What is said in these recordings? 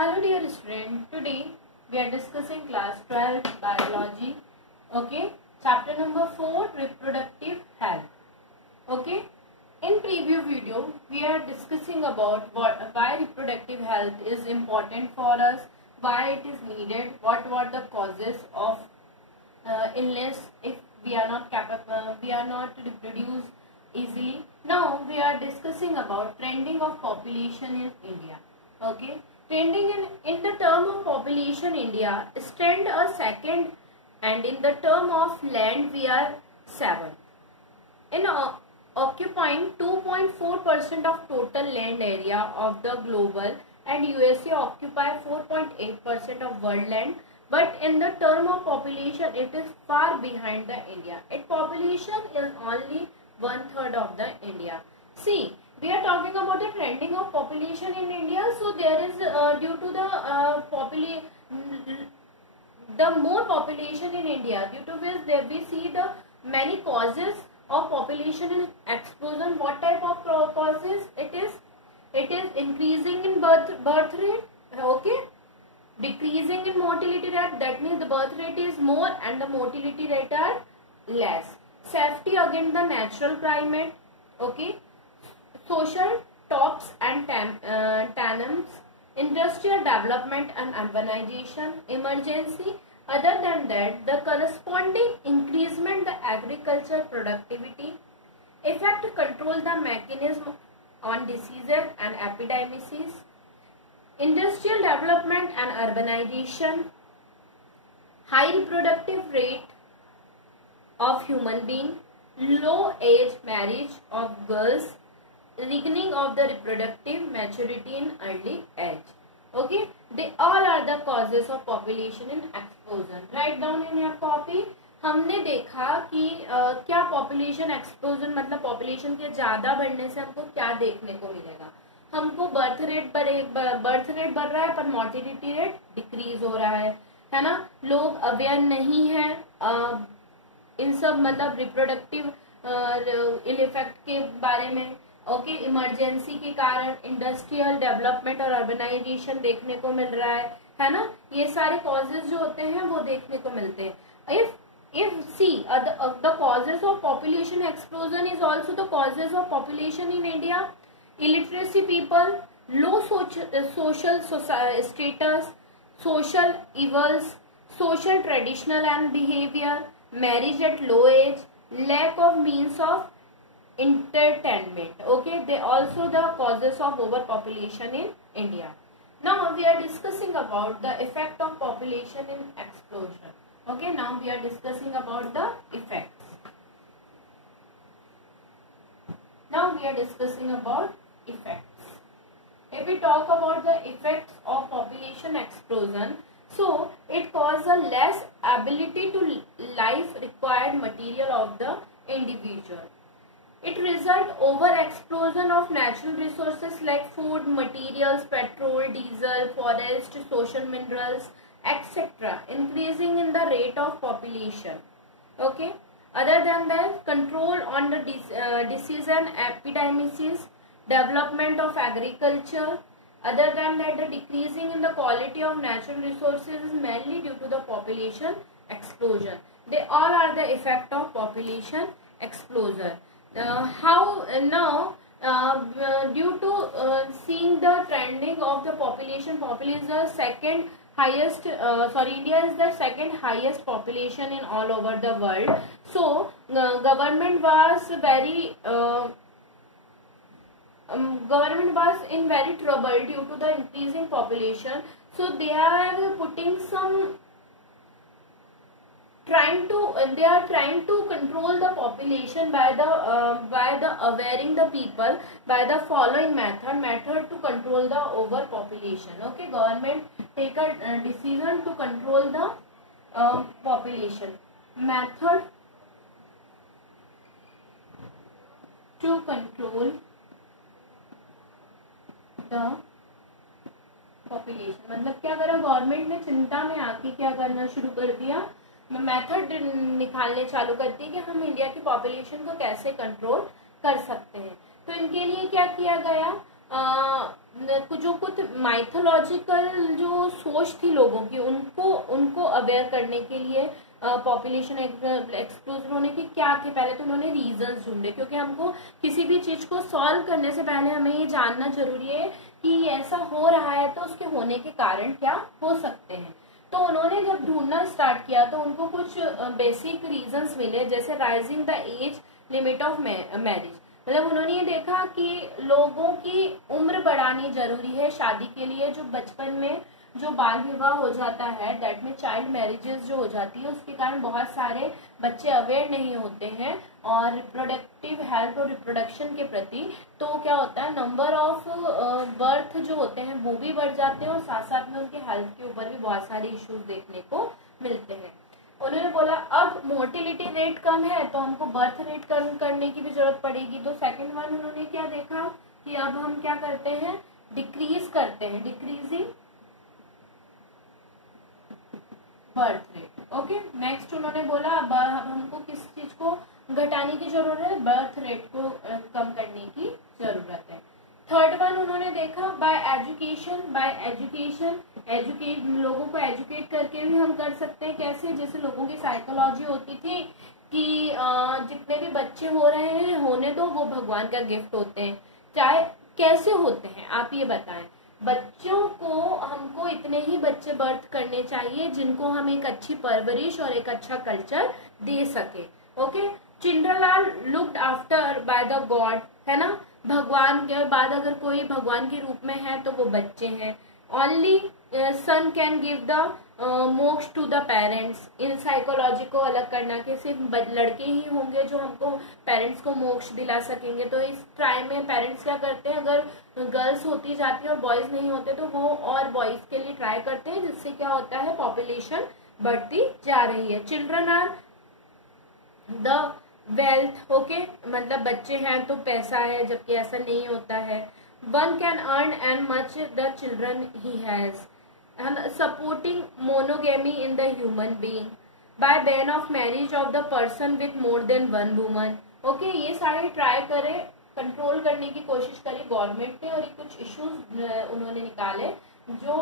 Hello dear student, today we are discussing class 12 biology, okay, chapter number 4 reproductive health, okay. In preview video we are discussing about why reproductive health is important for us, why it is needed, what the causes of illness if we are not capable, we are not reproduce easily. Now we are discussing about trending of population in India, okay. Trending in the term of population India stand a second, and in the term of land we are 7th. In occupying 2.4% of total land area of the global, and USA occupy 4.8% of world land, but in the term of population it is far behind the India. Its population is only 1/3 of the India. See, we are talking about the trending of population in India. So there is due to the more population in India, due to which there we see the many causes of population in explosion. What type of causes it is? It is increasing in birth rate, okay, decreasing in mortality rate. That means the birth rate is more and the mortality rate are less. Safety against the natural climate, okay. Social tops and tandems, industrial development and urbanization, emergency. Other than that, the corresponding increasement the agriculture productivity, effect control the mechanism on diseases and epidemics, industrial development and urbanization, high reproductive rate of human being, low age marriage of girls, weakening of the reproductive maturity in early age, okay. They all are the causes of population in explosion. Write down in your copy. हमने देखा कि क्या population explosion मतलब population के ज़्यादा बढ़ने से हमको क्या देखने को मिलेगा. हमको बर्थ रेट बढ़ रहा है पर मोर्टिलिटी रेट डिक्रीज हो रहा है ना. लोग अवेयर नहीं है इन सब मतलब रिप्रोडक्टिव इल इफेक्ट के बारे में, ओके. इमरजेंसी के कारण इंडस्ट्रियल डेवलपमेंट और अर्बनाइजेशन देखने को मिल रहा है ना. ये सारे कॉजेज जो होते हैं वो देखने को मिलते हैं. if see the causes of population explosion is also the causes of population in India. Illiteracy people, low social status, social evils, social traditional and behavior, marriage at low age, lack of means of entertainment, okay. They also the causes of overpopulation in India. Now we are discussing about the effect of population in explosion, okay. Now we are discussing about the effects. Now we are discussing about effects. If we talk about the effects of population explosion, so it causes a less ability to life required material of the individual. It results over explosion of natural resources like food, materials, petrol, diesel, forest, social minerals, etc., increasing in the rate of population, okay. Other than that, control on the disease and epidemics, development of agriculture. Other than that, the decreasing in the quality of natural resources is mainly due to the population explosion. They all are the effect of population explosion. How now due to seeing the trending of the population is the second highest, India is the second highest population in all over the world. So government was in very trouble due to the increasing population. So they are putting some they are trying to control the population by the awareing the people by the following method to control the overpopulation, okay. Government take a decision to control the population. Method to control the population मतलब क्या करा government ने, चिंता में आके क्या करना शुरू कर दिया, मेथड निकालने चालू करती है कि हम इंडिया की पॉपुलेशन को कैसे कंट्रोल कर सकते हैं. तो इनके लिए क्या किया गया, जो कुछ माइथोलॉजिकल जो सोच थी लोगों की, उनको अवेयर करने के लिए पॉपुलेशन एक्सक्लूजन होने के क्या थे, पहले तो उन्होंने रीजंस ढूंढे, क्योंकि हमको किसी भी चीज को सॉल्व करने से पहले हमें ये जानना जरूरी है कि ऐसा हो रहा है तो उसके होने के कारण क्या हो सकते हैं। तो उन्होंने जब ढूंढना स्टार्ट किया तो उनको कुछ बेसिक रीजंस मिले, जैसे rising the age limit of marriage. मतलब उन्होंने ये देखा कि लोगों की उम्र बढ़ानी जरूरी है शादी के लिए। जो बचपन में जो बाल विवाह हो जाता है, दैट में चाइल्ड मैरिजेस जो हो जाती है, उसके कारण बहुत सारे बच्चे अवेयर नहीं होते हैं और रिप्रोडक्टिव हेल्थ और रिप्रोडक्शन के प्रति। तो क्या होता है, नंबर ऑफ बर्थ जो होते हैं वो भी बढ़ जाते हैं और साथ साथ में उनके हेल्थ के ऊपर भी बहुत सारे इश्यूज देखने को मिलते हैं। उन्होंने बोला अब मोर्टिलिटी रेट कम है तो हमको बर्थ रेट कम करने की भी जरूरत पड़ेगी। तो सेकंड वन उन्होंने क्या देखा कि अब हम क्या करते हैं, डिक्रीज करते हैं, decreasing birth rate. Okay, next उन्होंने बोला अब हमको किस चीज को घटाने की जरूरत है, बर्थ रेट को कम करने की जरूरत है। थर्ड वन उन्होंने देखा बाय एजुकेशन, एजुकेट लोगों को एजुकेट करके भी हम कर सकते हैं। कैसे, जैसे लोगों की साइकोलॉजी होती थी कि जितने भी बच्चे हो रहे हैं होने दो, वो भगवान का गिफ्ट होते हैं। चाहे कैसे होते हैं आप ये बताएं। बच्चों को हमको इतने ही बच्चे बर्थ करने चाहिए जिनको हम एक अच्छी परवरिश और एक अच्छा कल्चर दे सके। Okay, children are looked after by the god, है ना, भगवान के बाद अगर कोई भगवान के रूप में है तो वो बच्चे हैं। Only son can give the moksha to the parents. इन साइकोलॉजी को अलग करना कि सिर्फ लड़के ही होंगे जो हमको पेरेंट्स को मोक्ष दिला सकेंगे। तो इस ट्राई में पेरेंट्स क्या करते हैं, अगर गर्ल्स होती जाती है और बॉयज नहीं होते तो वो और बॉयज के लिए ट्राई करते हैं, जिससे क्या होता है, पॉपुलेशन बढ़ती जा रही है। Children are the wealth, okay, मतलब बच्चे हैं तो पैसा है, जबकि ऐसा नहीं होता है। One can earn and much the children he has, supporting monogamy in the human being by ban of marriage of the person with more than one woman. Okay, ये सारे ट्राई करे, कंट्रोल करने की कोशिश करी गवर्नमेंट ने, और कुछ इश्यूज उन्होंने निकाले जो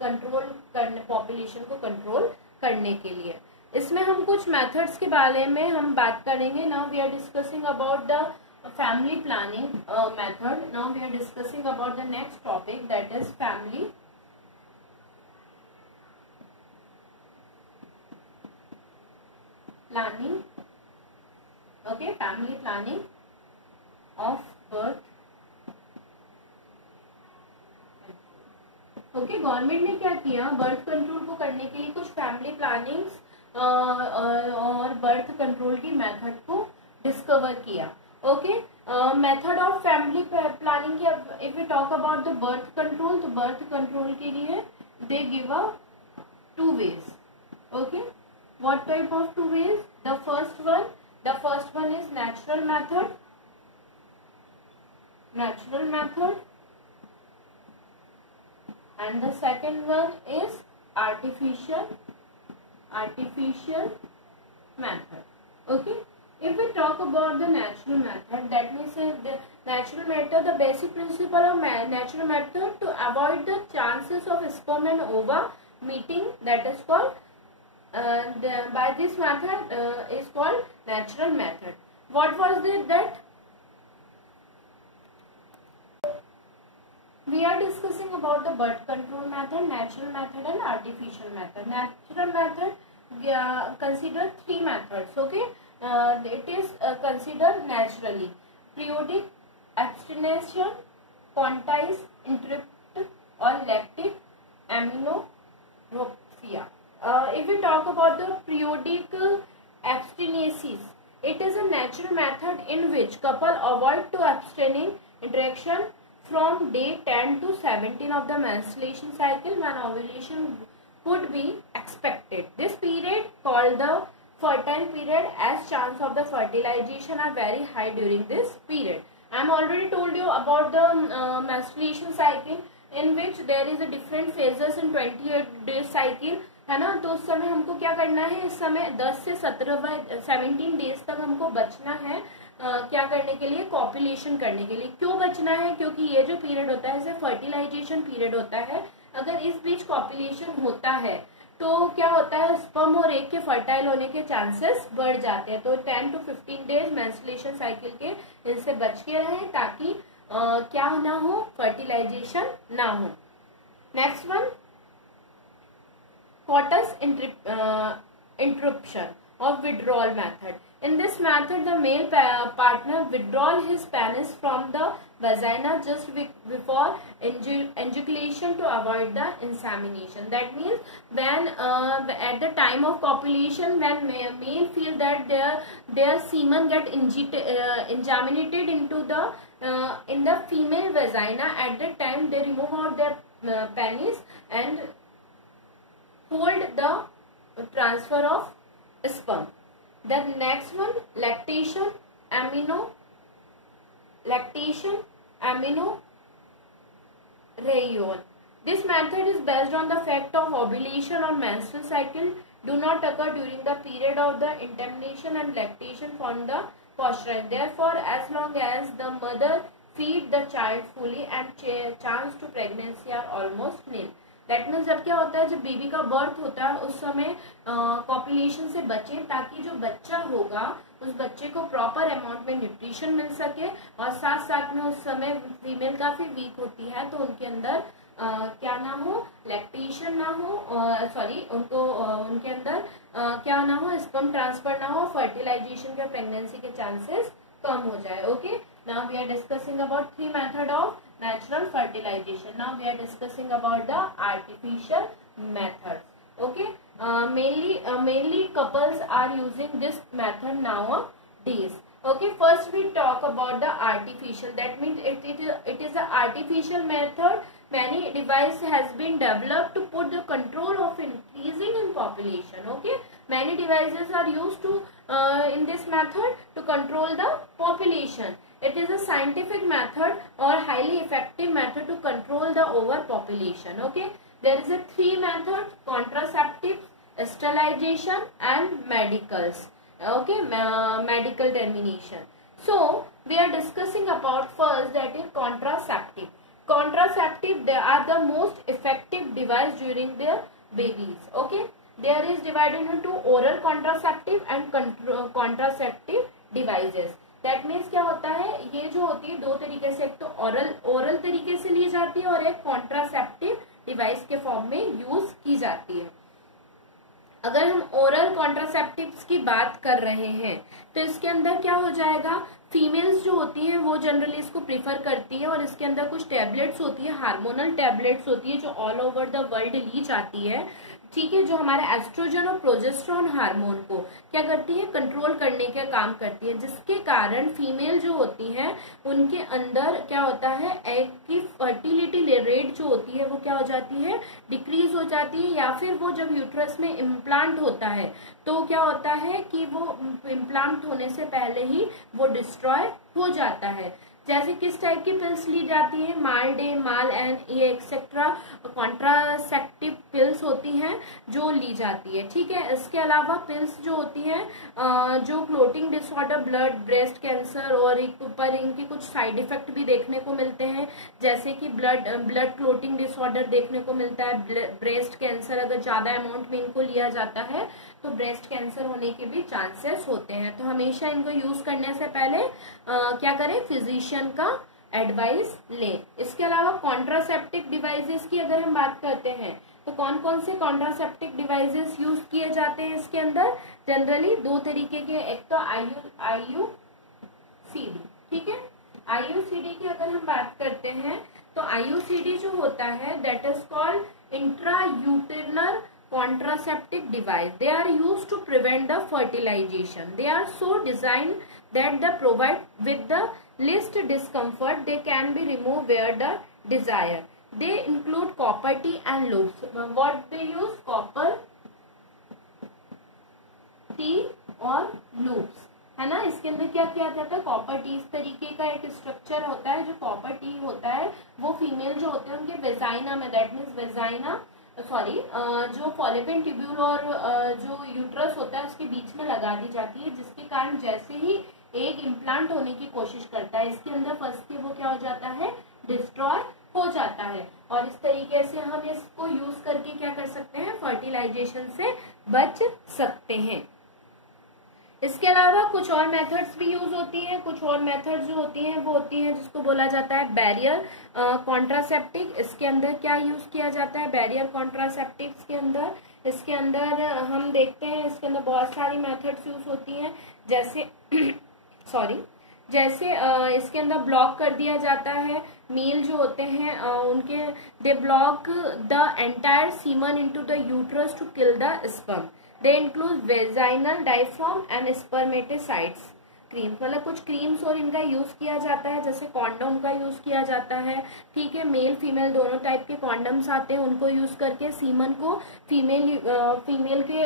कंट्रोल करने, पॉपुलेशन को कंट्रोल करने के लिए। इसमें हम कुछ मेथड्स के बारे में हम बात करेंगे। Now we are discussing about the family planning method. Now we are discussing about the next topic, that is family planning. Okay, family planning of birth. Okay, government ने क्या किया, बर्थ कंट्रोल को करने के लिए कुछ फैमिली प्लानिंग्स और birth control की मेथड को डिस्कवर किया। Okay, method of family planning की if we talk about the birth control, तो बर्थ कंट्रोल के लिए they give a 2 ways. Okay, what type of 2 ways? The first one is natural method, and the second one is artificial method. Okay, if we talk about the natural method, that means the natural method, the basic principle of natural method to avoid the chances of sperm and ova meeting, that is called by this method is called natural method. What was that? We are discussing about the birth control method, natural method and artificial method. Natural method consider 3 methods. Okay, it is considered naturally: periodic abstinence, quantized interrupt or lactic amenorrhea. If we talk about the periodic abstinences, it is a natural method in which couple avoid to abstaining interaction from day 10 to 17 of the menstruation cycle when ovulation could be expected. This period, called the fertile period, as chance of the fertilization are very high during this period. I am already told you about the menstruation cycle, in which there is a different phases in 28-day cycle, है ना। तो उस समय हमको क्या करना है, इस समय 10 से 17 डेज तक हमको बचना है क्या करने के लिए, कॉपुलेशन करने के लिए। क्यों बचना है, क्योंकि ये जो पीरियड होता है इसे फर्टिलाइजेशन पीरियड होता है। अगर इस बीच कॉपुलेशन होता है तो क्या होता है, स्पर्म और एग के फर्टाइल होने के चांसेस बढ़ जाते हैं। तो 10 to 15 डेज मेंस्ट्रुएशन साइकिल के इनसे बच के रहें ताकि क्या ना हो, फर्टिलाइजेशन ना हो। Next one, coitus interruption or withdrawal method. In this method, the male partner withdraws his penis from the vagina just before ejaculation to avoid the insemination. That means when at the time of copulation, when male feel that their semen get inseminated into the in the female vagina, at that time they remove out their penis and hold the transfer of sperm. The next one, lactation amenorrheal. This method is based on the fact of ovulation or menstrual cycle do not occur during the period of the insemination and lactation from the posture. Therefore, as long as the mother feed the child fully and chance to pregnancy are almost nil. That means जब क्या होता है, जब baby का birth होता है उस समय कॉपुलेशन से बचें ताकि जो बच्चा होगा उस बच्चे को प्रॉपर अमाउंट में न्यूट्रिशन मिल सके। और साथ साथ में उस समय फीमेल काफी वीक होती है तो उनके अंदर क्या ना हो, लैक्टेशन ना हो, सॉरी उनको उनके अंदर क्या ना हो, स्पर्म ट्रांसफर ना हो, फर्टिलाइजेशन के प्रेगनेंसी के चांसेस कम हो जाए। Okay, now we are discussing about 3 method of natural fertilization. Now we are discussing about the artificial methods. Okay, mainly couples are using this method nowadays. Okay, first we talk about the artificial. That means it is a artificial method. Many device has been developed to put the control of increasing in population. Okay, many devices are used to in this method to control the population. It is a scientific method or highly effective method to control the overpopulation. Okay, there is a 3 methods: contraceptives, sterilization, and medicals. Okay, medical termination. So we are discussing about first, that is contraceptive. Contraceptive, they are the most effective device during their babies. Okay, there is divided into oral contraceptive and contraceptive devices. That means क्या होता है, ये जो होती है 2 तरीके से, एक तो ओरल तरीके से ली जाती है और एक कॉन्ट्रासेप्टिव डिवाइस के फॉर्म में यूज की जाती है। अगर हम ओरल कॉन्ट्रासेप्टिव्स की बात कर रहे हैं तो इसके अंदर क्या हो जाएगा, फीमेल्स जो होती हैं वो जनरली इसको प्रीफर करती है और इसके अंदर कुछ टैबलेट्स होती है, हार्मोनल टैबलेट्स होती है जो ऑल ओवर द वर्ल्ड ली जाती है। ठीक है, जो हमारे एस्ट्रोजन और प्रोजेस्टेरॉन हार्मोन को क्या करती है, कंट्रोल करने का काम करती है, जिसके कारण फीमेल जो होती है उनके अंदर क्या होता है, एग की फर्टिलिटी रेट जो होती है वो क्या हो जाती है, डिक्रीज हो जाती है। या फिर वो जब यूट्रस में इम्प्लांट होता है तो क्या होता है कि वो इम्प्लांट होने से पहले ही वो डिस्ट्रॉय हो जाता है। जैसे किस टाइप की पिल्स ली जाती है, माल डे, माल एन, ये एक्सेट्रा कॉन्ट्रासेप्टिव पिल्स होती हैं जो ली जाती है। ठीक है, इसके अलावा पिल्स जो होती हैं जो clotting disorder, blood, breast cancer और ऊपर इनके कुछ साइड इफेक्ट भी देखने को मिलते हैं, जैसे कि ब्लड क्लोटिंग डिसऑर्डर देखने को मिलता है, ब्रेस्ट कैंसर, अगर ज्यादा अमाउंट में इनको लिया जाता है तो ब्रेस्ट कैंसर होने के भी चांसेस होते हैं। तो हमेशा इनको यूज करने से पहले क्या करें, फिजिशियन का एडवाइस लें। इसके अलावा कॉन्ट्रासेप्टिव डिवाइसेस की अगर हम बात करते हैं तो कौन कौन से कॉन्ट्रासेप्टिव डिवाइसेस यूज किए जाते हैं इसके अंदर, जनरली 2 तरीके के, एक तो IUCD। ठीक है, IUCD की अगर हम बात करते हैं तो IUCD जो होता है that is called intrauterinal contraceptive device. They are used to prevent the fertilization. They are so designed that they provide with the least discomfort. They can be removed where the desire. They include copper T and loops. What they use? Copper T और loops, है ना। इसके अंदर क्या किया जाता है, copper T, इस तरीके का एक स्ट्रक्चर होता है। जो कॉपर टी होता है वो फीमेल जो होते हैं उनके वेजाइना में, दैट मीन्स वेजाइना सॉरी जो फॉलिपिन ट्यूब्यूल और जो यूट्रस होता है उसके बीच में लगा दी जाती है, जिसके कारण जैसे ही एग इम्प्लांट होने की कोशिश करता है, इसके अंदर फंस के वो क्या हो जाता है, डिस्ट्रॉय हो जाता है। और इस तरीके से हम इसको यूज करके क्या कर सकते हैं, फर्टिलाइजेशन से बच सकते हैं। इसके अलावा कुछ और मेथड्स भी यूज होती हैं। कुछ और मेथड्स जो होती हैं वो होती हैं जिसको बोला जाता है बैरियर कॉन्ट्रासेप्टिव। इसके अंदर क्या यूज किया जाता है बैरियर कॉन्ट्रासेप्टिव्स के अंदर, इसके अंदर हम देखते हैं इसके अंदर बहुत सारी मेथड्स यूज होती हैं, जैसे जैसे इसके अंदर ब्लॉक कर दिया जाता है, मेल जो होते हैं उनके they block the entire semen into the uterus to kill the sperm. They include vaginal diaphragm and spermicides cream, मतलब कुछ क्रीम्स और इनका यूज किया जाता है, जैसे कॉन्डोम का यूज किया जाता है, ठीक है। मेल फीमेल दोनों टाइप के कॉन्डम्स आते हैं, उनको यूज करके सीमन को फीमेल के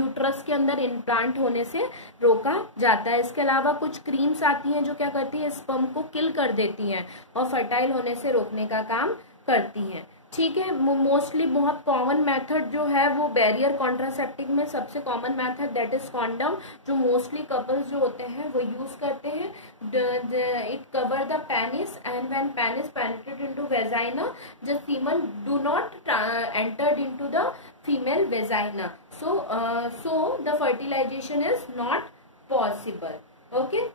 यूट्रस के अंदर इम्प्लांट होने से रोका जाता है। इसके अलावा कुछ क्रीम्स आती हैं जो क्या करती है, स्पर्म को किल कर देती हैं और फर्टाइल होने से रोकने का काम करती हैं, ठीक है। मोस्टली बहुत कॉमन मेथड जो है वो बैरियर कॉन्ट्रासेप्टिव में सबसे common method that is condom, जो मोस्टली कपल्स जो होते हैं वो यूज करते हैं। It cover the penis and when penis penetrate into vagina the semen do not entered into the female vagina, so the fertilization is not possible, okay।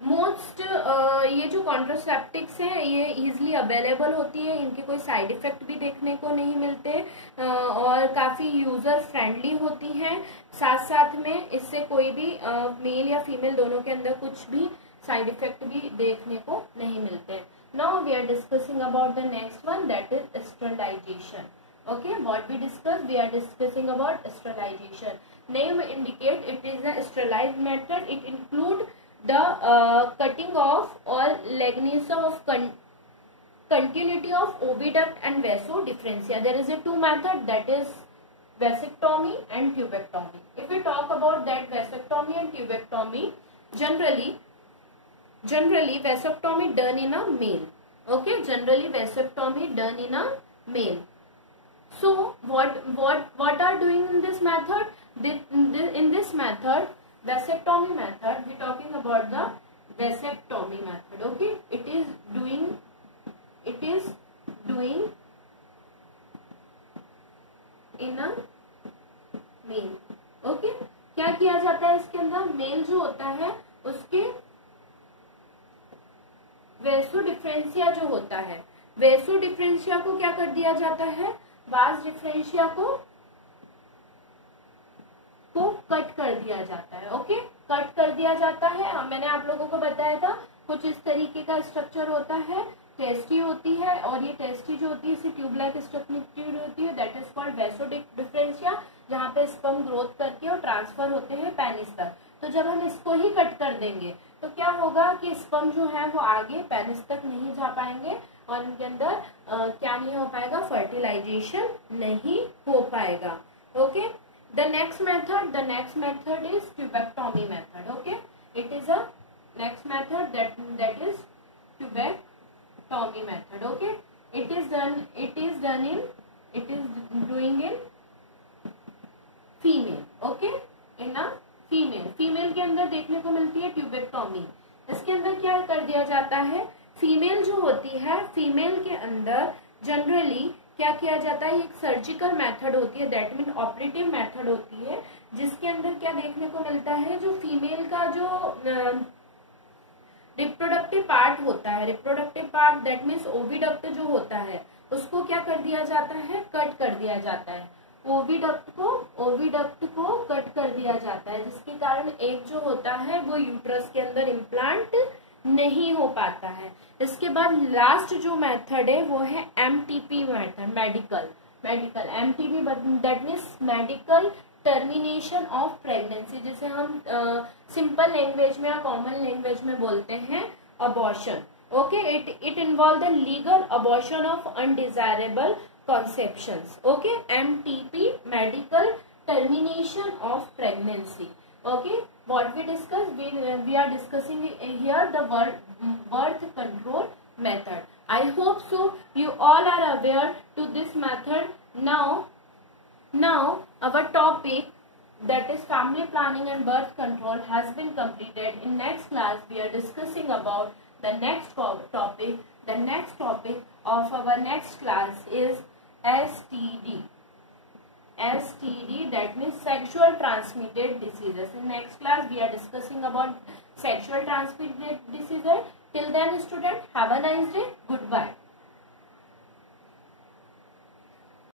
Most ये जो कॉन्ट्रासेप्टिक्स हैं ये इजीली अवेलेबल होती है, इनके कोई साइड इफेक्ट भी देखने को नहीं मिलते और काफ़ी यूज़र फ्रेंडली होती हैं। साथ साथ में इससे कोई भी मेल या फीमेल दोनों के अंदर कुछ भी साइड इफेक्ट भी देखने को नहीं मिलते। Now we are discussing about the next one that is sterilization, okay। what we discussed, we are discussing about sterilization. Name indicate it is a sterilized method. It include the cutting off or ligation of continuity of oviduct and vasodifferentia. There is a two method, that is vasectomy and tubectomy. If we talk about that vasectomy and tubectomy, generally vasectomy done in a male, okay, generally vasectomy done in a male. So what are doing in this method? In this method, vasectomy method, we talking about the vasectomy method, okay। It is doing in a male, okay। क्या किया जाता है इसके अंदर, mail जो होता है उसके वेसोडिफरेंशिया जो होता है, वेसोडिफरेंशिया को क्या कर दिया जाता है, वास डिफरेंशिया को कट कर दिया जाता है, ओके, कट कर दिया जाता है। मैंने आप लोगों को बताया था कुछ इस तरीके का स्ट्रक्चर होता है, टेस्टी होती है और ये टेस्टी जो होती है इसे ट्यूब लाइक स्ट्रक्चर होती है, दैट इज कॉल्ड वेसोडिफरेंशिया, जहाँ पे स्पर्म ग्रोथ करके और ट्रांसफर होते हैं पेनिस तक। तो जब हम इसको ही कट कर देंगे तो क्या होगा कि स्पर्म जो है वो आगे पेनिस तक नहीं जा पाएंगे और इनके अंदर क्या नहीं हो पाएगा, फर्टिलाइजेशन नहीं हो पाएगा, okay. The next method is tubectomy method, okay। It is a next method that is tubectomy method, okay। It is doing in female, okay, in a female के अंदर देखने को मिलती है ट्यूबेक्टोमी। इसके अंदर क्या कर दिया जाता है, फीमेल जो होती है, फीमेल के अंदर जनरली क्या किया जाता है, एक सर्जिकल मेथड होती है, दैट मीन ऑपरेटिव मेथड होती है, जिसके अंदर क्या देखने को मिलता है, जो फीमेल का जो रिप्रोडक्टिव पार्ट होता है, reproductive part that means oviduct जो होता है उसको क्या कर दिया जाता है, कट कर दिया जाता है, ओविडक्ट को कट कर दिया जाता है, जिसके कारण एग जो होता है वो यूट्रस के अंदर इम्प्लांट नहीं हो पाता है। इसके बाद लास्ट जो मेथड है वो है MTP method, medical MTP that means medical termination of pregnancy, जिसे हम सिंपल लैंग्वेज में या कॉमन लैंग्वेज में बोलते हैं abortion, okay. It involve the legal abortion of undesirable conceptions, okay। MTP, medical termination of pregnancy, okay। What we discussed, we are discussing here the birth control method. I hope so you all are aware to this method. Now our topic that is family planning and birth control has been completed. In next class we are discussing about the next topic. The next topic of our next class is STD. STD, that means sexual transmitted diseases. In next class we are discussing about sexual transmitted diseases. Till then student, have a nice day. Goodbye.